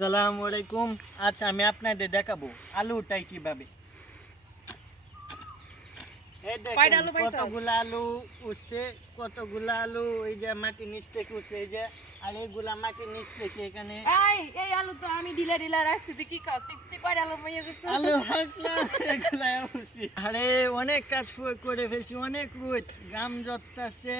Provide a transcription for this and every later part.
আসসালামু আলাইকুম। আচ্ছা আমি আপনাদের দেখাবো আলুটাই কিভাবে। এই কয়টা দেখেন আলু পাইছস? কতগুলা আলু উঠছে, কতগুলা আলু এই যে মাটির নিচ থেকে উঠছে, এই যে আর এইগুলা মাটির নিচ থেকে এখানে এই আলু তো আমি ঢিলা ঢিলা রাখছি, তুই কি কাজ তুই কয়টা আলু পাইয়া গেছিস? আলু হাঁকলাম এগুলা উঠছি। আরে অনেক কাজ করে ফেলছি, অনেক রোদ, গাম জত্তাছে,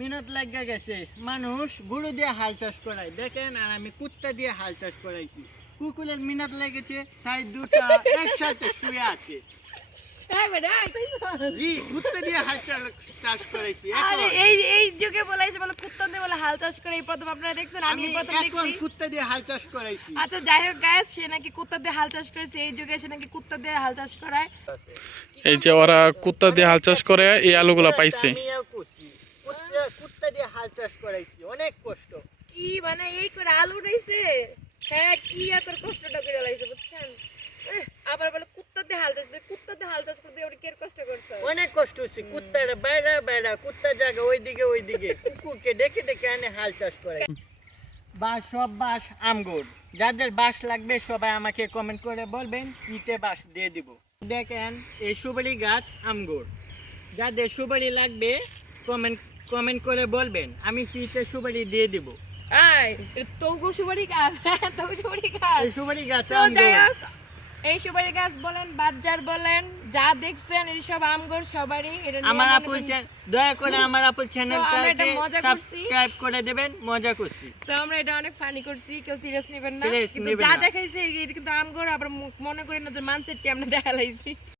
মিনত লাগা গেছে। মানুষ গরু দিয়ে হাল চাষ করায় দেখেন, আর আমি কুত্তা দিয়ে হাল চাষ করাইছি। কুকুরের মিনত লেগেছে তাই দুটা একসাথে শুয়ে আছে। হ্যাঁ বেটা পাইছস? জি, কুত্তা দিয়ে হাল চাষ করাইছি। আরে এই যুগে বলাইছে বলে কুত্তা দিয়ে বলে হাল চাষ করে এই প্রথম আপনারা দেখছেন, আমি আমি প্রথম এখন দেখছি। কুত্তা দিয়ে হাল চাষ করাইছি। আচ্ছা যাই হোক গাইস, সে নাকি কুত্তা দিয়ে হাল চাষ করেছে, এই যুগে সে নাকি কুত্তা দিয়ে হাল চাষ করায়। এই যে ওরা কুত্তা দিয়ে হাল চাষ করে এই আলুগুলা পাইছে। আমিও করছি, কুত্তা দিয়ে হাল চাষ করাইছি, অনেক কষ্ট। কি মানে এই করে আলু রইছে? হ্যাঁ কি এত কষ্টটা করে লাইছে বুঝছেন? আবার বলে কুত্তা দিয়ে হাল চাষ, কুত্তা দিয়ে হাল চাষ করতে ওর কি কষ্ট করছে? অনেক কষ্ট হচ্ছে। কুত্তার বাইরা বাইরা, কুত্তা জায়গা ওইদিকে কুকুরকে ডেকে ডেকে আনে হাল চাষ করে। বাঁশ, সব বাঁশ আমগুর। যাদের বাঁশ লাগবে সবাই আমাকে কমেন্ট করে বলবেন, ইতে বাঁশ দিয়ে দিব। দেখেন এই সুপারি গাছ আমগুর, যাদের সুপারি লাগবে কমেন্ট করে বলবেন, আমি ফ্রিতে সুপারি দিয়ে দিব। তোগো সুপারি গাছ, তোগো সুপারি গাছ। এই সুপারি গাছ তো যাই হোক, এই সুপারি গাছ বলেন বাজার বলেন যা দেখছেন এই সব আমগর সবারই। এটা নিয়ে আমার মনে আপুল করেন- দয়া করে আমার আপুল আমরা এটা চ্যানেলটাকে মজা করছি। সাবস্ক্রাইব করে দেবেন, মজা করছি। তো আমরা এটা অনেক ফানি করছি, কেউ সিরিয়াস নেবেন না। Serious কিন্তু নেবেন যা না। দেখাইছে এটা কিন্তু আমগর, আবার মনে করেন না যে মানসেটটি আমরা দেখালাইছি।